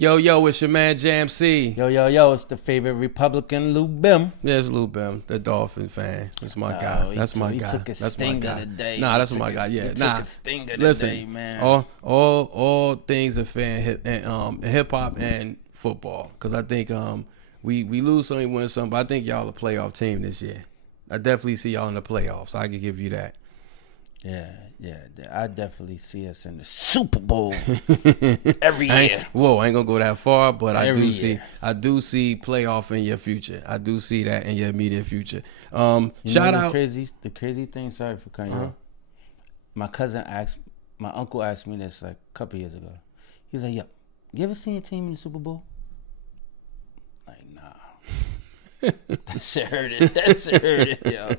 Yo, it's your man Jam C. Yo, it's the favorite Republican Lou Bim. Yeah, it's Lou Bim, the Dolphin fan. That's my guy. That's my guy. He took a That's my stinger guy. today. Nah, that's my guy. Yeah, he nah. took a stinger Listen, today, man. all things are fan hip hop and football. Cause I think we lose some, we win some, but I think y'all a playoff team this year. I definitely see y'all in the playoffs. I can give you that. Yeah, I definitely see us in the Super Bowl every year. I ain't gonna go that far, but I Every do see playoff in your future. I do see that in your immediate future. You Shout know out. the crazy thing. Sorry for cutting you off. My uncle asked me this like a couple years ago. He's like, "Yo, you ever seen your team in the Super Bowl?" Like, nah. That shit hurt it. Yo.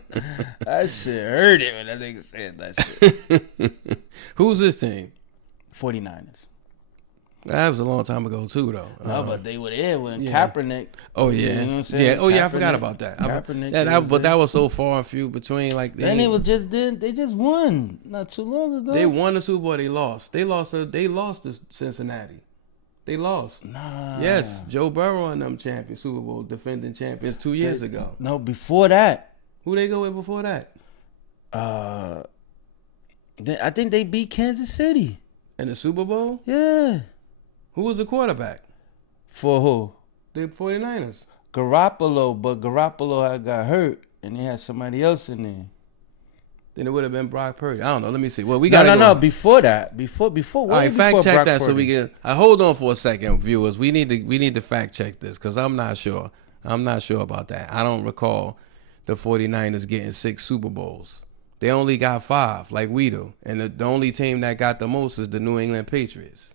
That shit hurt it when that nigga said that shit. Who's this team? 49ers. That was a long time ago too, though. No, but they were there when Kaepernick. Oh yeah, You know what I'm saying? yeah. Oh yeah, I forgot about that. That was so far and few between. Like they just won not too long ago. They won the Super Bowl. They lost. They lost to Cincinnati. They lost. Nah. Yes, Joe Burrow and them Super Bowl defending champions 2 years ago. No, before that. Who they go with before that? I think they beat Kansas City in the Super Bowl. Yeah. Who was the quarterback? For who? The 49ers. Garoppolo, but Garoppolo had got hurt, and they had somebody else in there. Then it would have been Brock Purdy. I don't know. Let me see. Well, we got no. Before that, before. All right, fact check that so we can. Hold on for a second, viewers. We need to fact check this because I'm not sure. I'm not sure about that. I don't recall the 49ers getting 6 Super Bowls. They only got 5, like we do, and the only team that got the most is the New England Patriots.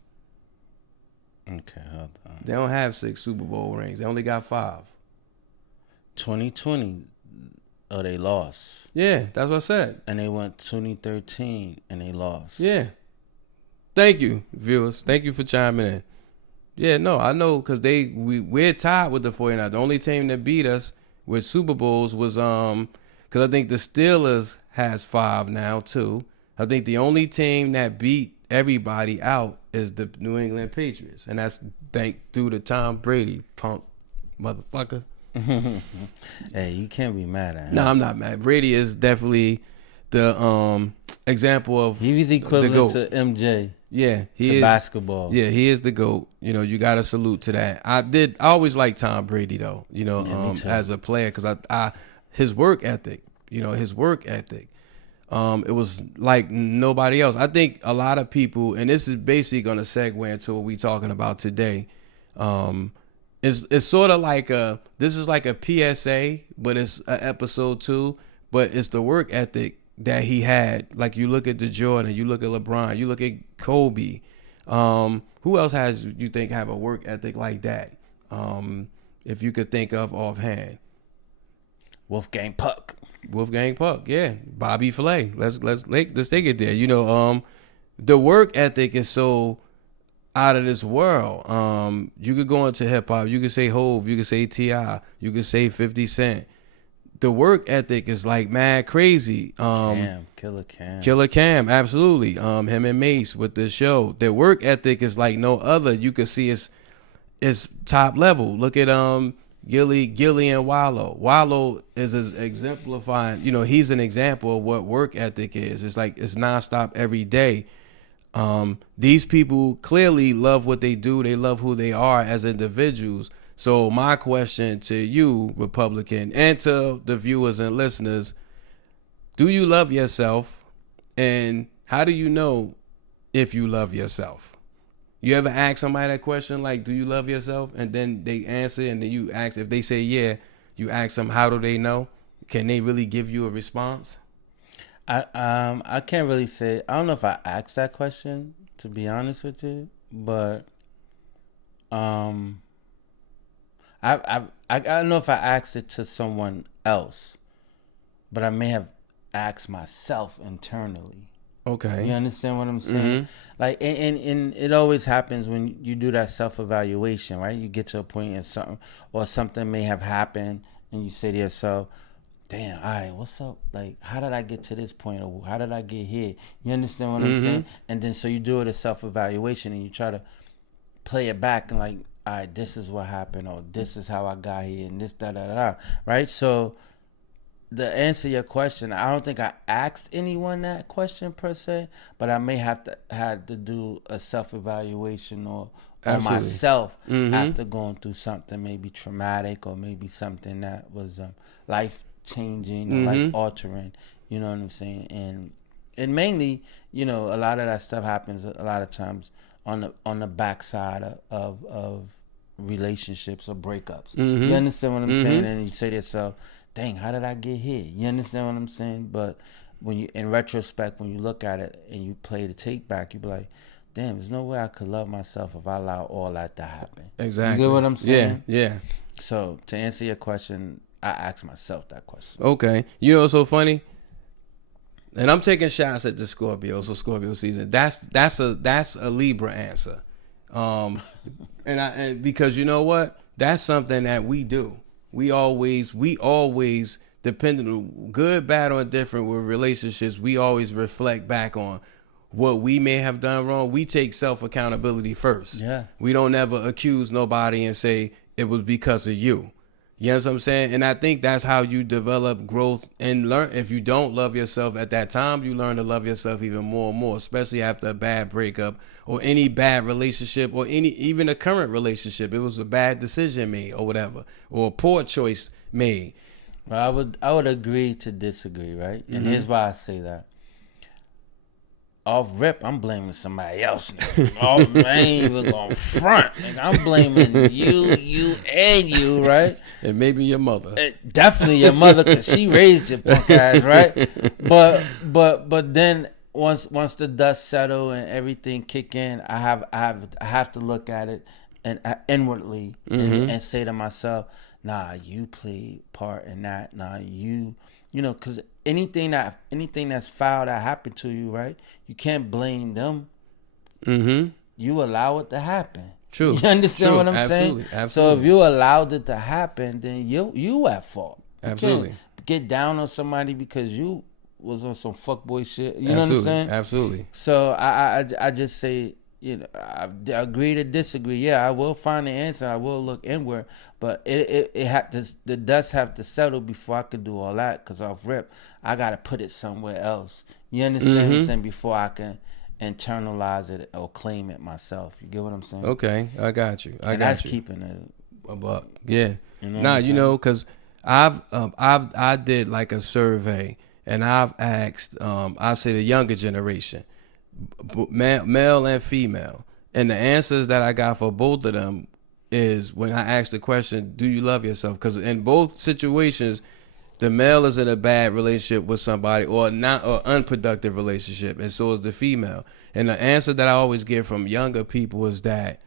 Okay, hold on. They don't have 6 Super Bowl rings. They only got 5. 2020. Oh, they lost. Yeah, that's what I said. And they went 2013 and they lost. Yeah. Thank you, viewers. Thank you for chiming in. Yeah, no, I know because we're tied with the 49ers. The only team that beat us with Super Bowls was because I think the Steelers has 5 now too. I think the only team that beat everybody out is the New England Patriots, and that's due to Tom Brady, punk motherfucker. Hey, you can't be mad at him. No, I'm not mad. Brady is definitely the example of he was equivalent to MJ. Yeah, he is basketball. Yeah, he is the GOAT. You know, you got to salute to that. I always liked Tom Brady though. You know, as a player because I his work ethic. You know, his work ethic. It was like nobody else. I think a lot of people, and this is basically going to segue into what we're talking about today. It's sort of like this is like a PSA, but it's an episode 2. But it's the work ethic that he had. Like you look at the Jordan, you look at LeBron, you look at Kobe. Who else you think have a work ethic like that? If you could think of offhand, Wolfgang Puck, yeah, Bobby Flay. Let's take it there. You know, the work ethic is so out of this world. You could go into hip hop. You could say Hove. You could say T.I. You could say 50 Cent. The work ethic is like mad crazy. Killer Cam, absolutely. Him and Mace with the show. Their work ethic is like no other. You could see it's top level. Look at Gilly and Wallow. Wallow is exemplifying. You know, he's an example of what work ethic is. It's like it's nonstop every day. These people clearly love what they do. They love who they are as individuals. So my question to you, Republican, and to the viewers and listeners, do you love yourself? And how do you know if you love yourself? You ever ask somebody that question, like, do you love yourself? And then they answer, and then you ask, if they say yeah, you ask them, how do they know? Can they really give you a response? I can't really say. I don't know if I asked that question, to be honest with you, but I don't know if I asked it to someone else, but I may have asked myself internally. Okay. You understand what I'm saying? Mm-hmm. Like, and it always happens when you do that self-evaluation, right? You get to a point in something, or something may have happened, and you say to yourself, damn, all right, what's up? Like, how did I get to this point? Or how did I get here? You understand what I'm saying? And then so you do it a self-evaluation, and you try to play it back and like, all right, this is what happened, or this is how I got here, and this da da da, right? So, to answer your question, I don't think I asked anyone that question per se, but I may have to had to do a self evaluation or on Absolutely. myself after going through something maybe traumatic or maybe something that was life changing or life altering. You know what I'm saying? And mainly, you know, a lot of that stuff happens a lot of times on the backside of relationships or breakups. You understand what I'm saying? And you say to yourself, dang, how did I get here? You understand what I'm saying? But when you, in retrospect, when you look at it and you play the tape back, you be like, damn, there's no way I could love myself if I allow all that to happen. Exactly. You get what I'm saying? Yeah. So to answer your question, I ask myself that question. Okay. You know what's so funny? And I'm taking shots at the Scorpio, so Scorpio season. That's a Libra answer. And because you know what? That's something that we do. We always, depending on good, bad, or different with relationships, we always reflect back on what we may have done wrong. We take self accountability first. Yeah. We don't ever accuse nobody and say it was because of you. You know what I'm saying? And I think that's how you develop growth and learn. If you don't love yourself at that time, you learn to love yourself even more and more, especially after a bad breakup or any bad relationship or even a current relationship. It was a bad decision made or whatever, or a poor choice made. Well, I would agree to disagree, right? And here's why I say that. Off rip, I'm blaming somebody else. I ain't even going front. Nigga. I'm blaming you, and you, right? And maybe your mother. Definitely your mother, because she raised your punk ass, right? But then once the dust settle and everything kick in, I have to look at it and inwardly and say to myself, nah, you played part in that. Nah, you know, because anything that's foul that happened to you, right? You can't blame them. You allow it to happen. True. You understand what I'm Absolutely. saying? Absolutely. So if you allowed it to happen, then you at fault. You Absolutely. can't get down on somebody because you was on some fuckboy shit. You know what I'm saying? Absolutely. So I just say, you know, I agree to disagree. Yeah, I will find the answer. I will look inward, but it had to, the dust have to settle before I could do all that. Cause off rip, I gotta put it somewhere else. You understand what I'm saying? Before I can internalize it or claim it myself. You get what I'm saying? Okay, I got you. And that's keeping it a buck. Yeah. You know Nah, you know, cause I did like a survey and I've asked I say the younger generation, male and female, and the answers that I got for both of them is when I asked the question, do you love yourself? Because in both situations, the male is in a bad relationship with somebody or not, or unproductive relationship, and so is the female. And the answer that I always get from younger people is that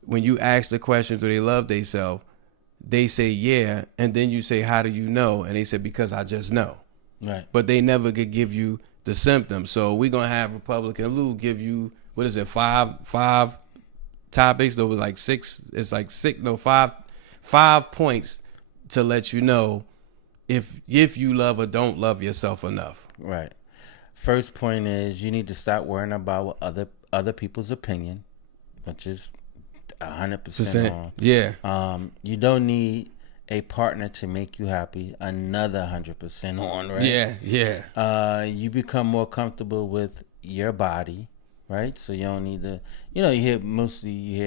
when you ask the question, do they love themselves, they say yeah, and then you say, how do you know? And they say, because I just know. right. But they never could give you the symptoms. So we're gonna have Republican Lou give you, what is it, five topics. There was like six. It's like five points to let you know if you love or don't love yourself enough. Right. First point is you need to stop worrying about what other people's opinion, which is 100% wrong. Yeah. You don't need a partner to make you happy. Another 100% on, right? Yeah. You become more comfortable with your body, right? So you don't need to. You know, you hear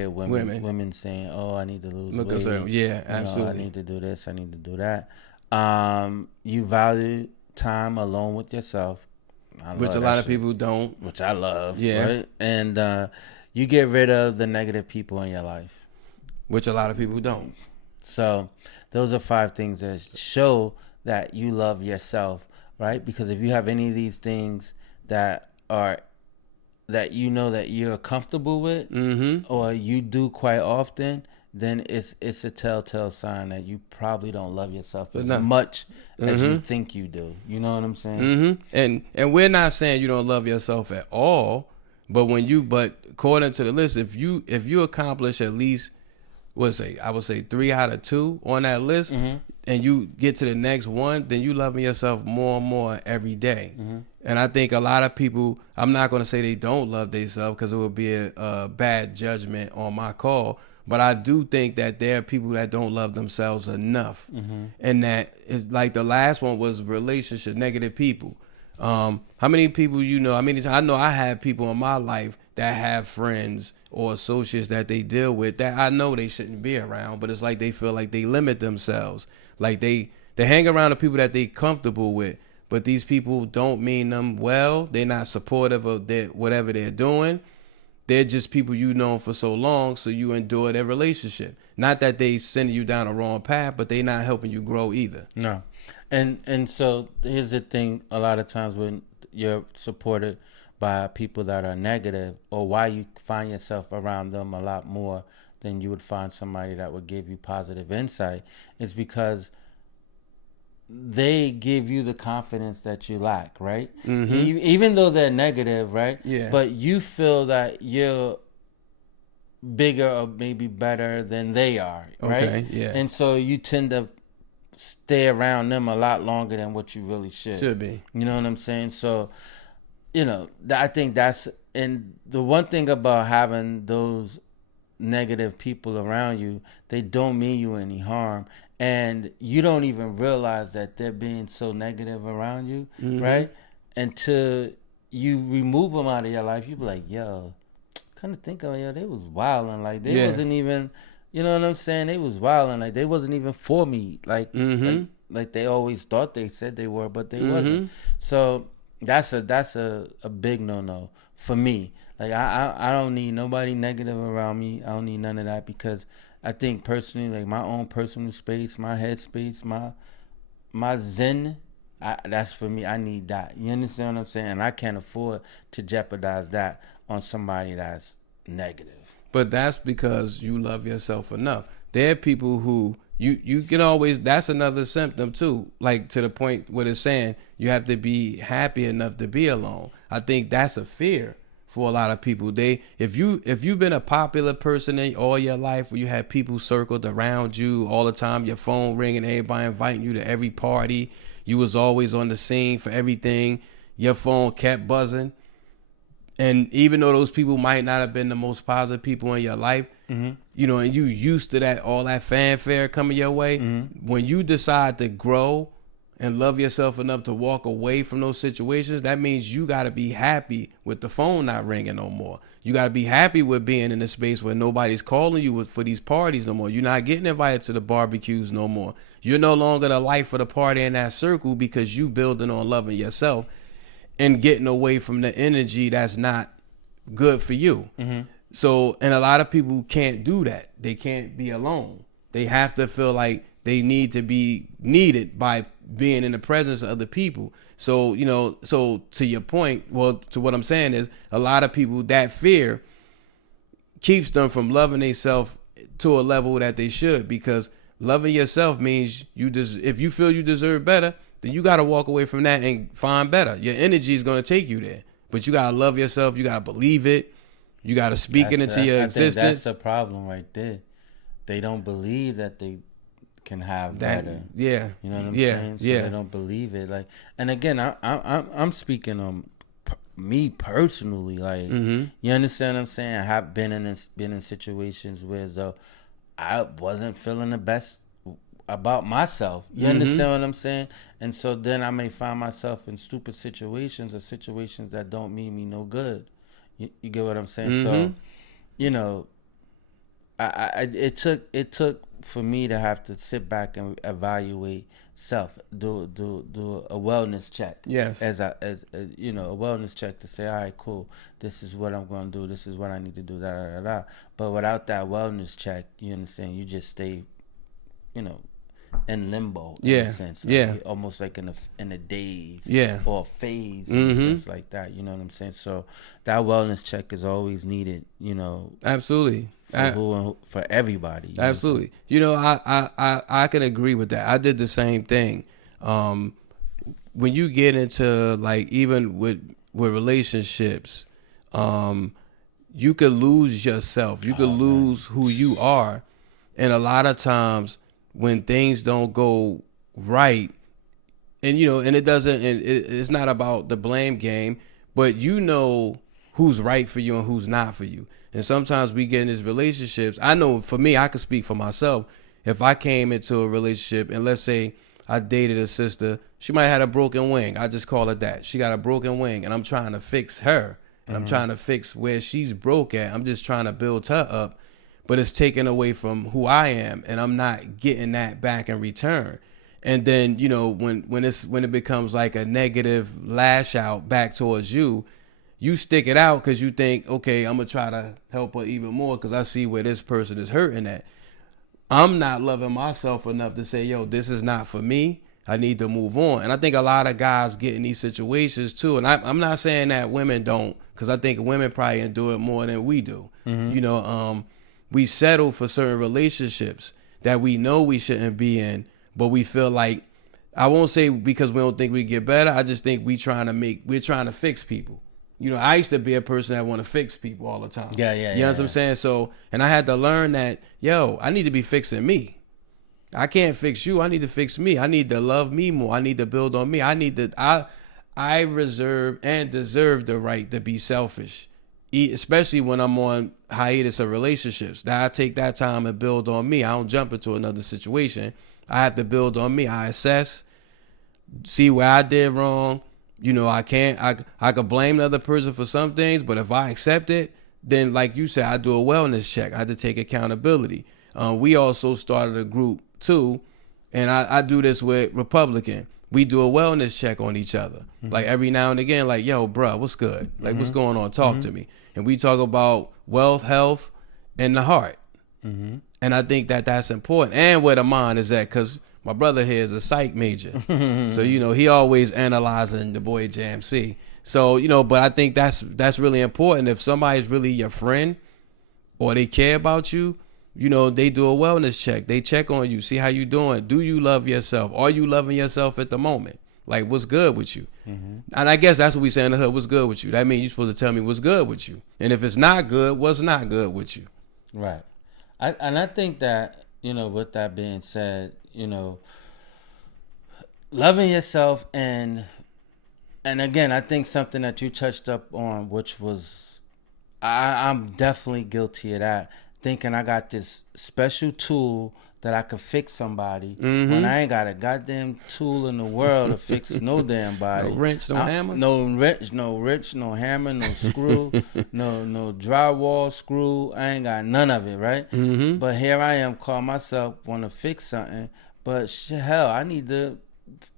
women saying, "Oh, I need to lose weight." Yeah, absolutely. I need to do this. I need to do that. You value time alone with yourself, which a lot of people don't. Which I love. Yeah. Right? And you get rid of the negative people in your life, which a lot of people don't. So those are 5 things that show that you love yourself, right? Because if you have any of these things that you know that you're comfortable with, or you do quite often, then it's a telltale sign that you probably don't love yourself as much as you think you do. You know what I'm saying? And we're not saying you don't love yourself at all, but according to the list, if you accomplish at least I would say 3 out of 2 on that list, and you get to the next one, then you loving yourself more and more every day. And I think a lot of people, I'm not going to say they don't love themselves because it would be a bad judgment on my call. But I do think that there are people that don't love themselves enough. And that is like the last one was relationship, negative people. How many people you know? I know I have people in my life that have friends or associates that they deal with that I know they shouldn't be around, but it's like they feel like they limit themselves. Like they hang around the people that they comfortable with, but these people don't mean them well. They're not supportive of whatever they're doing. They're just people you know for so long, so you endure their relationship. Not that they sending you down a wrong path, but they not helping you grow either. No. And so here's the thing, a lot of times when you're supported by people that are negative, or why you find yourself around them a lot more than you would find somebody that would give you positive insight, is because they give you the confidence that you lack, right? Even though they're negative, right? Yeah. But you feel that you're bigger or maybe better than they are, right? Okay, yeah. And so you tend to stay around them a lot longer than what you really should. Should be. You know what I'm saying? So, I think that's, and the one thing about having those negative people around you, they don't mean you any harm. And you don't even realize that they're being so negative around you, right? Until you remove them out of your life, you be like, yo, kind of think of it, they was wilding. Like, they wasn't even, you know what I'm saying? They was wilding. Like, they wasn't even for me. Like they always thought they said they were, but they wasn't. So that's a big no-no for me. Like, I don't need nobody negative around me. I don't need none of that, because I think personally, like, my own personal space, my head space, my zen, that's for me. I need that. You understand what I'm saying? And I can't afford to jeopardize that on somebody that's negative. But that's because you love yourself enough. There are people who you can always, that's another symptom too. Like, to the point where it's saying you have to be happy enough to be alone. I think that's a fear for a lot of people. If you've been a popular person in all your life, where you had people circled around you all the time, your phone ringing, everybody inviting you to every party, you was always on the scene for everything, your phone kept buzzing, and even though those people might not have been the most positive people in your life, and you used to that, all that fanfare coming your way, when you decide to grow and love yourself enough to walk away from those situations, that means you got to be happy with the phone not ringing no more. You got to be happy with being in a space where nobody's calling you for these parties no more. You're not getting invited to the barbecues no more. You're no longer the life of the party in that circle, because you building on loving yourself and getting away from the energy that's not good for you. So, and a lot of people can't do that. They can't be alone. They have to feel like they need to be needed by being in the presence of other people. So, so to your point, to what I'm saying is, a lot of people, that fear keeps them from loving themselves to a level that they should, because loving yourself means if you feel you deserve better, then you got to walk away from that and find better. Your energy is going to take you there, but you got to love yourself. You got to believe it. You got to speak it into your existence. I think that's the problem right there. They don't believe that they can have better. Yeah. You know what I'm saying? So they don't believe it. Like, and again, I'm speaking on me personally. Like, you understand what I'm saying? I have been in situations where, as though I wasn't feeling the best about myself. You understand what I'm saying? And so then I may find myself in stupid situations, or situations that don't mean me no good. You get what I'm saying? So, it took for me to have to sit back and evaluate self, do a wellness check. Yes. As a wellness check to say, all right, cool, this is what I'm going to do. This is what I need to do. But without that wellness check, you understand, you just stay, in limbo. In a sense. Like, almost like in a daze. Or a phase. In a sense like that. You know what I'm saying? So that wellness check is always needed. Absolutely. For everybody. Absolutely. I can agree with that. I did the same thing. When you get into, like, even with relationships, you could lose yourself. You could lose who you are And a lot of times when things don't go right, and and it doesn't, and it's not about the blame game, but who's right for you and who's not for you. And sometimes we get in these relationships. I know for me, I can speak for myself. If I came into a relationship and let's say I dated a sister, she might have had a broken wing. I just call it that. She got a broken wing and I'm trying to fix her. And I'm trying to fix where she's broke at. I'm just trying to build her up. But it's taken away from who I am, and I'm not getting that back in return. And then, when it becomes like a negative lash out back towards you, you stick it out because you think, okay, I'm gonna try to help her even more because I see where this person is hurting at. I'm not loving myself enough to say, yo, this is not for me. I need to move on. And I think a lot of guys get in these situations too. And I'm not saying that women don't, because I think women probably endure it more than we do. We settle for certain relationships that we know we shouldn't be in, but we feel like, I won't say because we don't think we get better. I just think we're trying to fix people. I used to be a person that want to fix people all the time. Yeah. You know what I'm saying? So, and I had to learn that, I need to be fixing me. I can't fix you. I need to fix me. I need to love me more. I need to build on me. I reserve and deserve the right to be selfish, especially when I'm on hiatus of relationships. That I take that time and build on me. I don't jump into another situation. I have to build on me. I assess, see where I did wrong. I could blame the other person for some things, but if I accept it, then like you said, I do a wellness check. I have to take accountability. We also started a group too, and I do this with Republican. We do a wellness check on each other. Like every now and again, like, yo, bro, what's good? Like, what's going on? Talk to me. And we talk about wealth, health, and the heart. And I think that that's important. And where the mind is at, because my brother here is a psych major. So, he always analyzing the boy Jam C. So, but I think that's really important. If somebody's really your friend or they care about you, they do a wellness check. They check on you, see how you doing. Do you love yourself? Are you loving yourself at the moment? Like, what's good with you? And I guess that's what we say in the hood. What's good with you? That means you're supposed to tell me what's good with you. And if it's not good, what's not good with you? Right. I think that, with that being said, loving yourself and again, I think something that you touched up on, which was, I'm definitely guilty of that. Thinking I got this special tool that I could fix somebody when I ain't got a goddamn tool in the world to fix no damn body. No wrench, no hammer? No wrench, no hammer, no screw, no drywall screw. I ain't got none of it, right? But here I am, call myself, want to fix something. But hell, I need to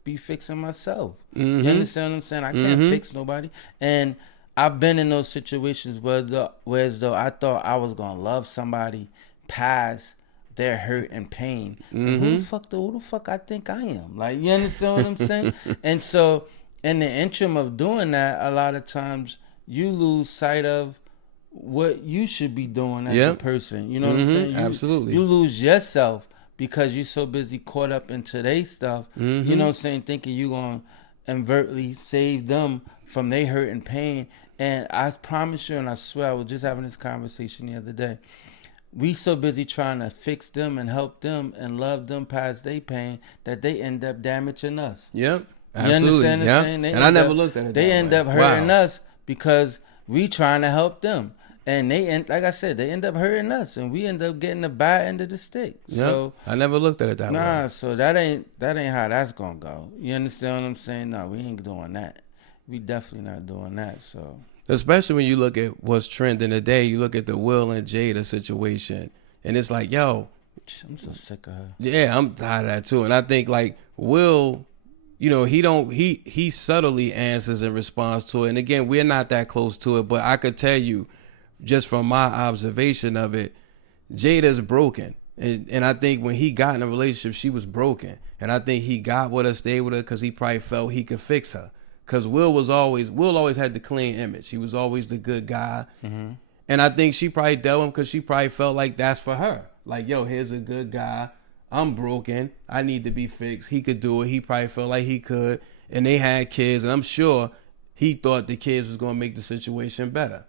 be fixing myself. You understand what I'm saying? I can't fix nobody. And I've been in those situations where as though I thought I was going to love somebody past their hurt and pain. Like, who the fuck I think I am? Like, you understand what I'm saying? And so in the interim of doing that, a lot of times you lose sight of what you should be doing as a person. You know what I'm saying? Absolutely. You lose yourself because you're so busy caught up into their stuff. You know what I'm saying? Thinking you're going to overtly save them from their hurt and pain. And I promise you, and I swear, I was just having this conversation the other day. We so busy trying to fix them and help them and love them past their pain that they end up damaging us. Yep, absolutely. You understand what I'm saying? And I never looked at it They that end way. up hurting us because we trying to help them. And like I said, they end up hurting us, and we end up getting the bad end of the stick. So I never looked at it that way. So that ain't how that's gonna go. You understand what I'm saying? No, we ain't doing that. We definitely not doing that. So especially when you look at what's trending today, you look at the Will and Jada situation, and it's like, yo, I'm so sick of her. Yeah, I'm tired of that too. And I think like Will, he subtly answers in response to it. And again, we're not that close to it, but I could tell you, just from my observation of it, Jada's broken. And I think when he got in a relationship, she was broken. And I think he got with her, stayed with her, because he probably felt he could fix her. Because Will always had the clean image. He was always the good guy. And I think she probably dealt with him because she probably felt like that's for her. Like, yo, here's a good guy. I'm broken. I need to be fixed. He could do it. He probably felt like he could. And they had kids. And I'm sure he thought the kids was going to make the situation better.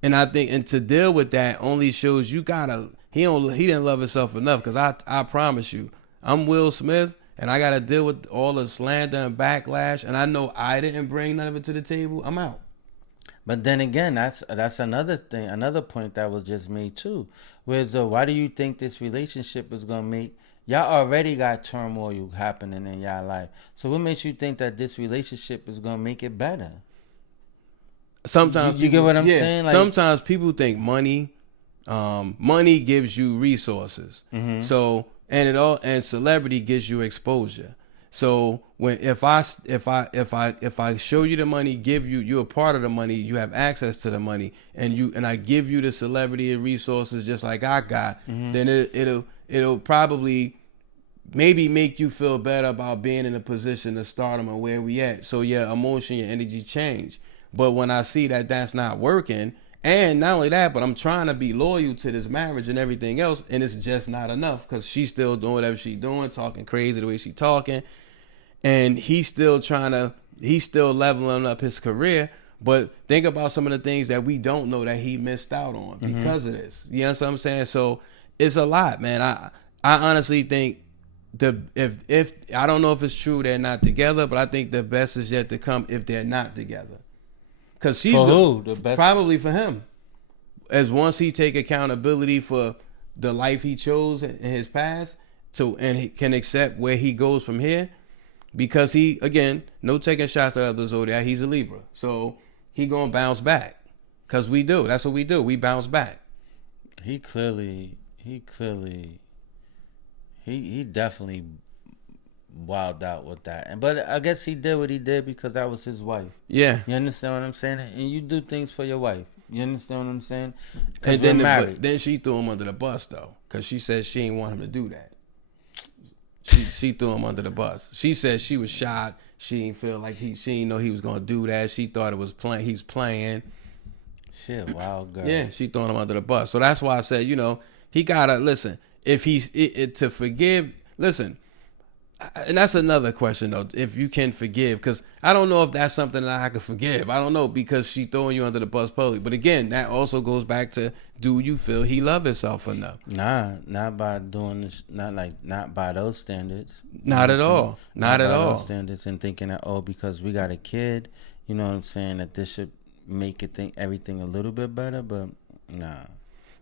And I think, and to deal with that only shows you gotta, He didn't love himself enough. Because I promise you, I'm Will Smith, and I got to deal with all the slander and backlash, and I know I didn't bring none of it to the table. I'm out. But then again, that's another thing, another point that was just made too. Whereas why do you think this relationship is gonna make y'all already got turmoil happening in y'all life? So what makes you think that this relationship is gonna make it better? Sometimes You get what I'm saying? Like, sometimes people think money gives you resources. Mm-hmm. So and celebrity gives you exposure. So if I show you the money, you're a part of the money, you have access to the money, and I give you the celebrity and resources just like I got, mm-hmm. then it'll probably maybe make you feel better about being in a position of stardom and where we at. So your emotion, your energy change. But when I see that that's not working, and not only that, but I'm trying to be loyal to this marriage and everything else, and it's just not enough because she's still doing whatever she's doing, talking crazy the way she's talking, and he's still leveling up his career. But think about some of the things that we don't know that he missed out on because of this. You know what I'm saying? So it's a lot, man. I honestly think if I don't know if it's true they're not together, but I think the best is yet to come if they're not together. Because she's the best? Probably for him. As once he take accountability for the life he chose in his past, and he can accept where he goes from here, because he, again, no taking shots at other Zodiac, he's a Libra. So he gonna bounce back. Because we do. That's what we do. We bounce back. He definitely wilded out with that. But I guess he did what he did because that was his wife. Yeah. You understand what I'm saying? And you do things for your wife. You understand what I'm saying? And then she threw him under the bus though, because she said she didn't want him to do that. She threw him under the bus. She said she was shocked. She didn't feel like she didn't know he was gonna do that. She thought it was he's playing. Shit, wild girl. Yeah, she throwing him under the bus. So that's why I said, he gotta listen. If he's to forgive, listen. And that's another question though, if you can forgive, because I don't know if that's something that I could forgive. I don't know, because she throwing you under the bus publicly. But again, that also goes back to, do you feel he love himself enough? Nah, not by doing this. Not by those standards. Not at all. Not at all. Those standards, and thinking that because we got a kid, you know what I'm saying, that this should make it think everything a little bit better. But nah.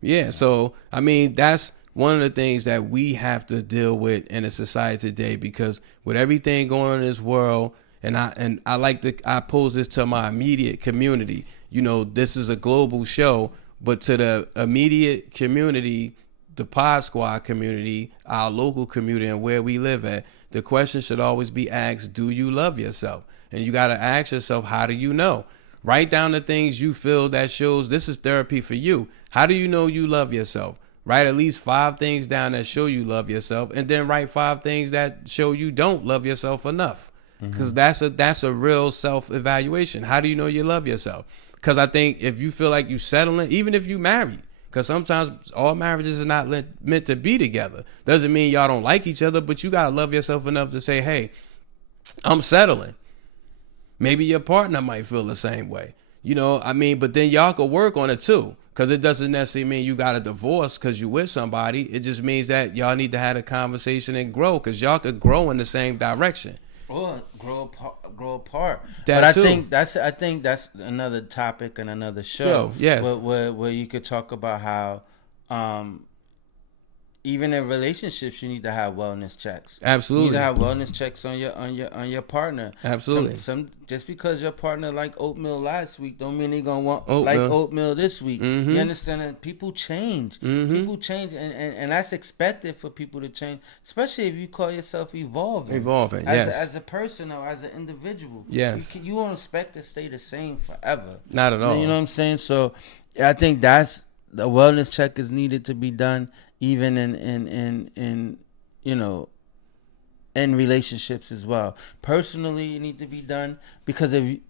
Yeah. So I mean, that's one of the things that we have to deal with in a society today, because with everything going on in this world, and I pose this to my immediate community. This is a global show, but to the immediate community, the Pod Squad community, our local community, and where we live at, the question should always be asked: do you love yourself? And you got to ask yourself, how do you know? Write down the things you feel that shows this is therapy for you. How do you know you love yourself? Write at least 5 things down that show you love yourself, and then write 5 things that show you don't love yourself enough. Because that's a real self-evaluation. How do you know you love yourself? Because I think if you feel like you settling, even if you married, because sometimes all marriages are not meant to be together. Doesn't mean y'all don't like each other, but you got to love yourself enough to say, hey, I'm settling. Maybe your partner might feel the same way. But then y'all could work on it too. Because it doesn't necessarily mean you got a divorce because you with somebody. It just means that y'all need to have a conversation and grow, because y'all could grow in the same direction. Or grow apart. That but too. I think that's another topic and another show. Yes. Where you could talk about how even in relationships you need to have wellness checks. Absolutely. You need to have wellness checks on your partner. Absolutely. Some just because your partner liked oatmeal last week don't mean they gonna want oatmeal. oatmeal this week. Mm-hmm. You understand that people change. Mm-hmm. People change, and that's expected for people to change, especially if you call yourself evolving. Yes. As a person or as an individual. Yes. You won't expect to stay the same forever. Not at all. You know what I'm saying? So I think that's the wellness check is needed to be done, even in in relationships as well. Personally, it needs to be done, because if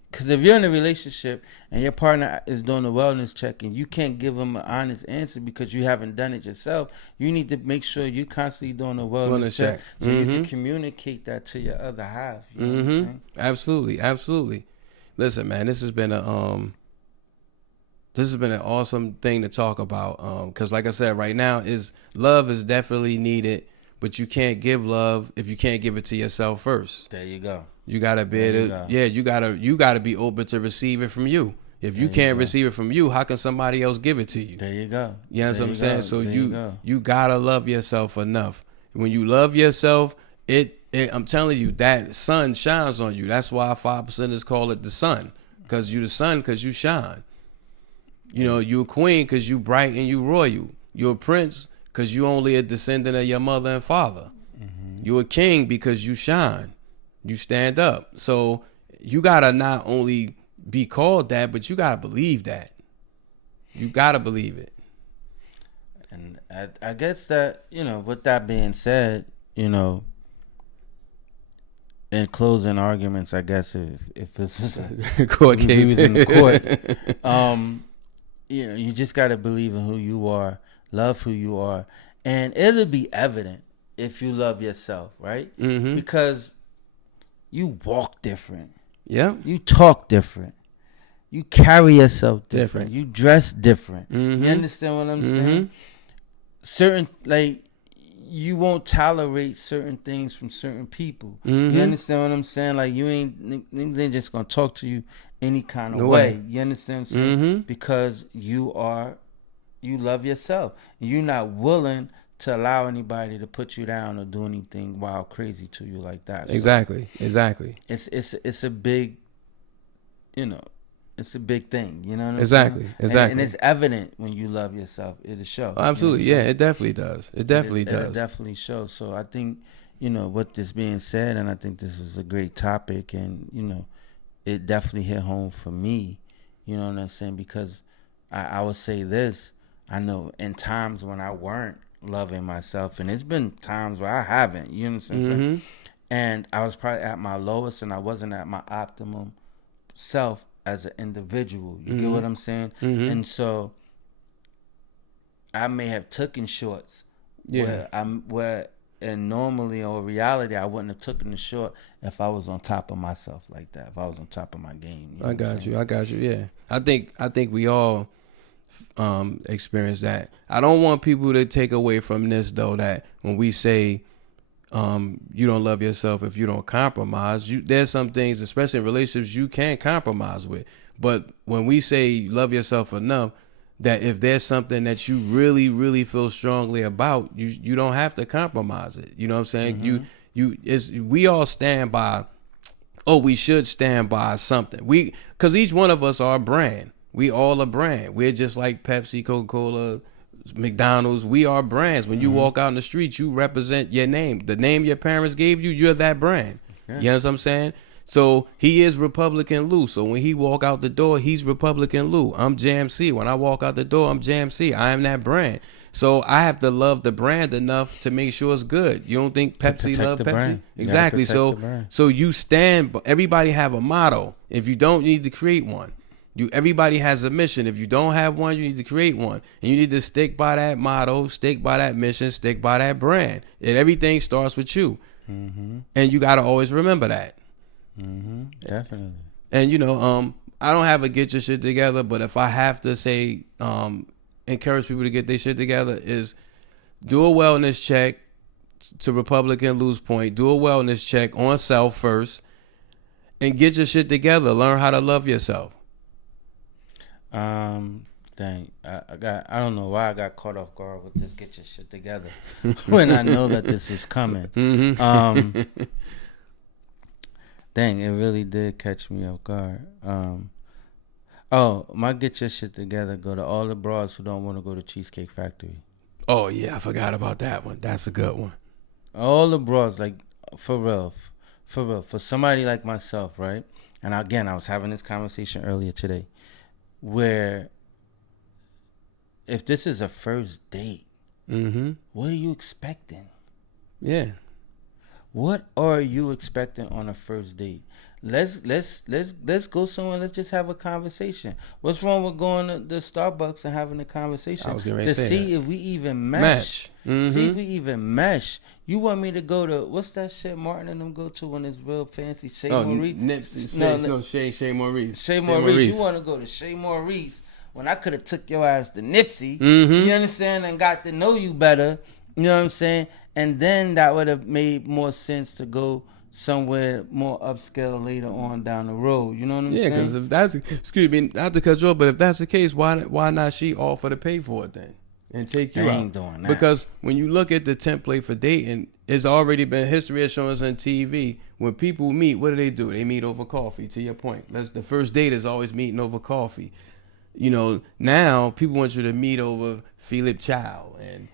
you're in a relationship and your partner is doing a wellness check and you can't give them an honest answer because you haven't done it yourself, you need to make sure you're constantly doing a wellness check so you can communicate that to your other half. You know what I'm saying? Absolutely. Listen, man, this has been This has been an awesome thing to talk about. Because like I said, right now love is definitely needed, but you can't give love if you can't give it to yourself first. There you go. You gotta be able to, you gotta be open to receive it from you. If you can't receive it from you, how can somebody else give it to you? There you go. You know what I'm saying? So you gotta love yourself enough. When you love yourself, I'm telling you, that sun shines on you. That's why 5%ers call it the sun, because you the sun, because you shine. You know, you a queen because you bright and you royal. You're a prince because you only a descendant of your mother and father. Mm-hmm. You're a king because you shine. You stand up. So you gotta not only be called that, but you gotta believe that. You gotta believe it. And I guess that, with that being said, in closing arguments, I guess if this is a court case in the court, you just gotta believe in who you are, love who you are, and it'll be evident if you love yourself, right? Mm-hmm. Because you walk different. Yeah. You talk different. You carry yourself different. You dress different. Mm-hmm. You understand what I'm saying? Certain, you won't tolerate certain things from certain people. Mm-hmm. You understand what I'm saying? Like, niggas ain't just gonna talk to you any kind of way. You understand what I'm saying? Mm-hmm. Because you love yourself. And you're not willing to allow anybody to put you down or do anything wild crazy to you like that. Exactly. It's a big, it's a big thing. You know what I'm Exactly. saying? Exactly. And it's evident when you love yourself. It'll show. Oh, absolutely. You know it definitely does. It definitely does. It definitely shows. So I think, with this being said, and I think this was a great topic, and, it definitely hit home for me. You know what I'm saying? Because I would say this. I know in times when I weren't loving myself, and it's been times where I haven't, you understand what I'm saying? And I was probably at my lowest, and I wasn't at my optimum self as an individual. You get what I'm saying? And so I may have taken shorts where and normally or reality I wouldn't have taken the short if I was on top of myself like that, if I was on top of my game. I got you. Yeah. I think we all experience that. I don't want people to take away from this though, that when we say you don't love yourself if you don't compromise, there's some things, especially in relationships, you can't compromise with. But when we say love yourself enough, that if there's something that you really, really feel strongly about, you don't have to compromise it. You know what I'm saying? We all stand by. Oh, we should stand by something. Because each one of us are a brand. We all a brand. We're just like Pepsi, Coca-Cola, McDonald's. We are brands. When you walk out in the street, you represent your name. The name your parents gave you, you're that brand. Yeah. You know what I'm saying? So he is Republican Lou. So when he walk out the door, he's Republican Lou. I'm JMC. When I walk out the door, I'm JMC. I am that brand. So I have to love the brand enough to make sure it's good. You don't think Pepsi love Pepsi? Brand. Exactly. So you stand. Everybody have a motto. If you don't, you need to create one. Everybody has a mission. If you don't have one, you need to create one. And you need to stick by that motto, stick by that mission, stick by that brand. And everything starts with you. Mm-hmm. And you got to always remember that. Mm-hmm. Definitely. And, I don't have a get your shit together, but if I have to say, encourage people to get their shit together, is do a wellness check. To Republican Lou's point, do a wellness check on self first and get your shit together. Learn how to love yourself. Dang, I don't know why I got caught off guard with this get your shit together when I know that this was coming. Mm-hmm. Dang, it really did catch me off guard. My get your shit together go to all the broads who don't want to go to Cheesecake Factory. Oh yeah, I forgot about that one. That's a good one. All the broads, like for real, for somebody like myself, right? And again, I was having this conversation earlier today, where if this is a first date, what are you expecting? Yeah. What are you expecting on a first date? Let's go somewhere. Let's just have a conversation. What's wrong with going to the Starbucks and having a conversation to see if we even mesh? Mm-hmm. See if we even mesh. You want me to go to what's that shit Martin and them go to when it's real fancy? Chez Maurice. Chez Maurice. Chez Maurice. You want to go to Chez Maurice when I could have took your ass to Nipsey. Mm-hmm. You understand? And got to know you better. You know what I'm saying? And then that would have made more sense to go somewhere more upscale later on down the road. You know what I'm Yeah, saying? because if that's, excuse me, not to cut you off, but if that's the case, why not she offer to pay for it then and take you They out? ain't doing that. Because when you look at the template for dating, it's already been, history has shown us on TV. When people meet, what do? They meet over coffee. To your point, the first date is always meeting over coffee. You know, now people want you to meet over Philip Chow and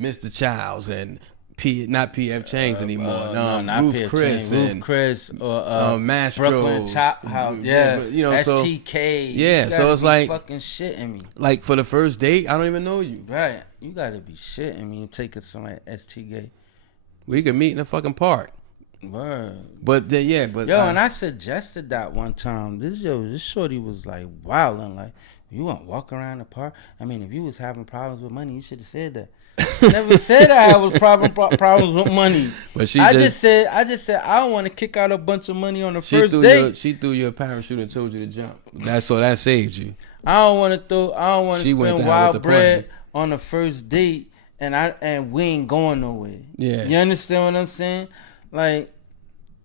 Mr. Childs and not P.F. Chang's anymore. No, not Ruth P.F. Chris Chang. and Ruth Chris or Mastro, Brooklyn Chop House. Yeah, you know, so STK. yeah, You so gotta it's be like fucking shitting me. like for the first date, I don't even know you. Right, you gotta be shitting me. You taking somebody STK. We could meet in a fucking park. Word. But then but And I suggested that one time. This shorty was like wilding, like, you want to walk around the park? I mean, if you was having problems with money, you should have said that. I never said I was problems with money. But I just said I don't want to kick out a bunch of money on the first date. She threw you a parachute and told you to jump. That saved you. I don't want to She went spend to hell with wild the bread plan. on the first date, and we ain't going nowhere. Yeah. You understand what I'm saying? Like,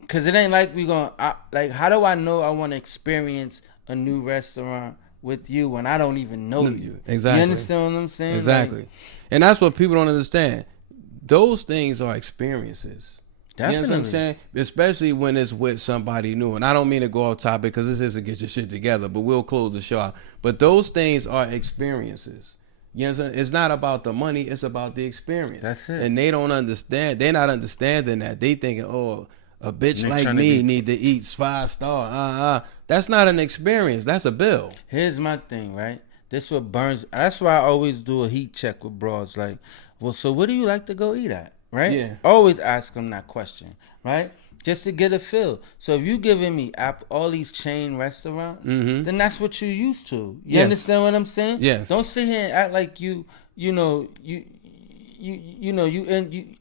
cause it ain't like we going. Like, how do I know I want to experience a new restaurant with you when I don't even know you? Exactly. You understand what I'm saying? Exactly. Like, And that's what people don't understand. Those things are experiences. definitely. You know what I'm saying? Especially when it's with somebody new. And I don't mean to go off topic because this isn't get your shit together, but we'll close the show out. But those things are experiences. You know what I'm saying? It's not about the money, it's about the experience. That's it. And they don't understand. They're not understanding that. They thinking, oh, a bitch They're like trying to me be- need to eat 5-star. That's not an experience. That's a bill. Here's my thing, right? This what burns. That's why I always do a heat check with bros. Like, well, so what do you like to go eat at? Right? Yeah. Always ask them that question, right? Just to get a feel. So if you giving me all these chain restaurants, then that's what you're used to. You Yes. understand what I'm saying? Yes. Don't sit here and act like you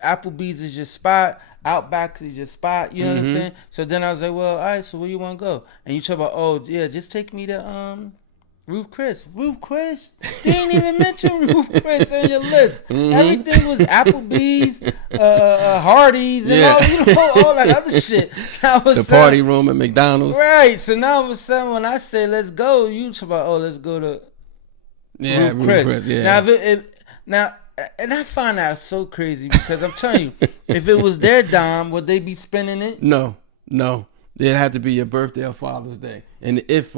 Applebee's is your spot, Outback is your spot. You know what I'm saying? So then I was like, well, all right. So where you want to go? And you talk about, oh yeah, just take me to Ruth Chris. Ruth Chris? You ain't even mention Ruth Chris on your list. Everything was Applebee's, Hardee's, and all that other shit. The party room at McDonald's. Right. So now all of a sudden when I say let's go, you talk about, oh, let's go to Yeah, Ruth Chris. yeah. Now, and I find that so crazy because I'm telling you, if it was their dime, would they be spending it? No. It had to be your birthday or Father's Day. And if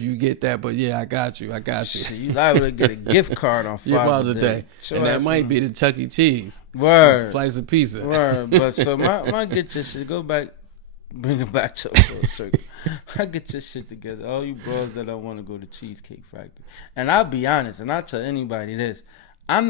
you get that, but yeah, I got you. Shit, you liable to get a gift card on Your Father's Day. And that might be the Chuck E. Cheese. Word. Slice of pizza. Word. But so my get your shit. Go back. Bring it back to a full circle. I get your shit together. All you bros that don't want to go to Cheesecake Factory. And I'll be honest, and I'll tell anybody this. I'm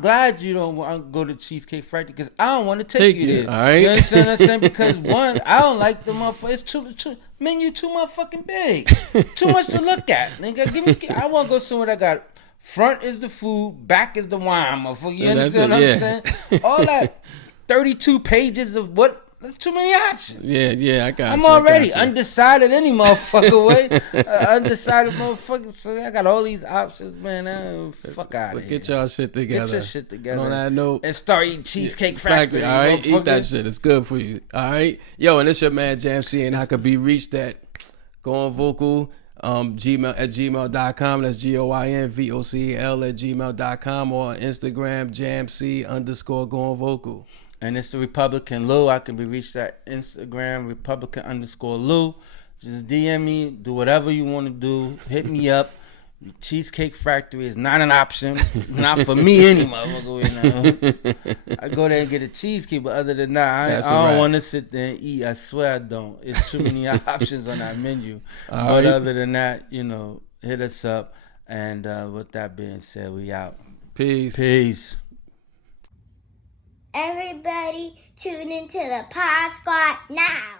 glad you don't want to go to Cheesecake Factory because I don't want to take you there. All right? You understand what I'm saying? Because one, I don't like the motherfucker. It's too menu too motherfucking big. Too much to look at. Nigga, I want to go somewhere that got front is the food, back is the wine, motherfucker. You understand what I'm saying? All that 32 pages of what? There's too many options. Yeah, I got I'm you. already undecided any motherfucker way. Undecided motherfucker. So I got all these options, man. Fuck out of here. Get y'all shit together. Get your shit together. And on that note, and start eating Cheesecake Factory. all right? Eat that motherfucker. shit. It's good for you. All right? Yo, and it's your man Jam C, and I could be reached at Going Vocal gmail.com. That's GOINVOCAL at gmail.com, or on Instagram JamC_Going Vocal. And it's the Republican Lou. I can be reached at Instagram Republican_Lou. Just DM me. Do whatever you want to do. Hit me up. Cheesecake Factory is not an option. Not for me anymore. I go there and get a cheesecake, but other than that, I don't want to sit there and eat. I swear I don't. It's too many options on that menu. But other than that, hit us up. And with that being said, we out. Peace. Everybody tune into the Pod Squad now.